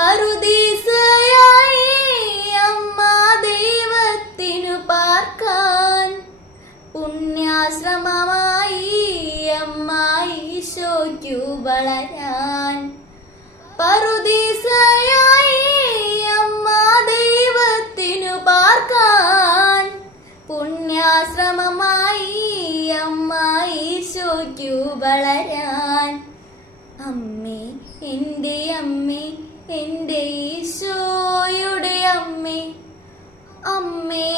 പറുദീസയായി അമ്മ ദൈവത്തിനു പാർക്കാൻ, പുണ്യാശ്രമമായി അമ്മ ഈശോയ്ക്കു വളരാൻ. പറുദീസയായി അമ്മ ദൈവത്തിനു പാർക്കാൻ, പുണ്യാശ്രമമായി അമ്മ ഈശോയ്ക്കു വളരാൻ. അമ്മേ, എൻ്റെ അമ്മേ, എൻ്റെ ഈശോയുടെ അമ്മേ, അമ്മേ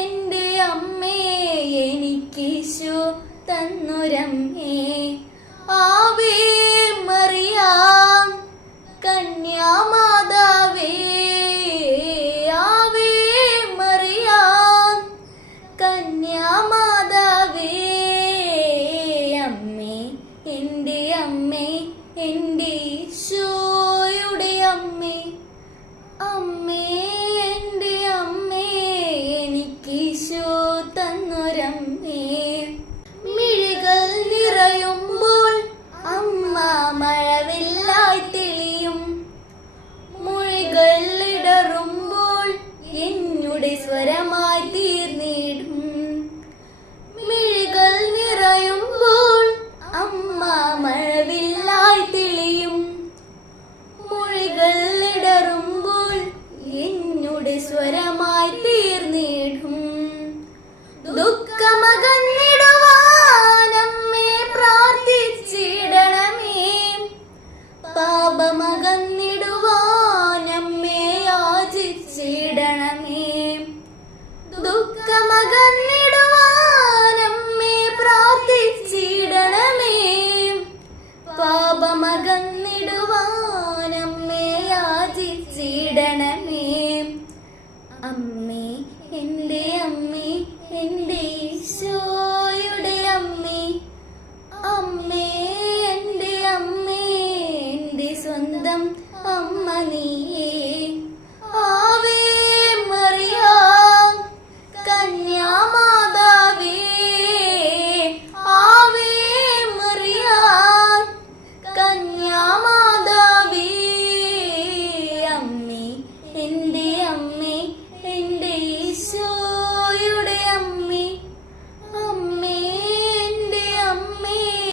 എൻ്റെ അമ്മേ, എനിക്കീശോ തന്നൊരമ്മേ. ആവേ മറിയാം കന്യാമ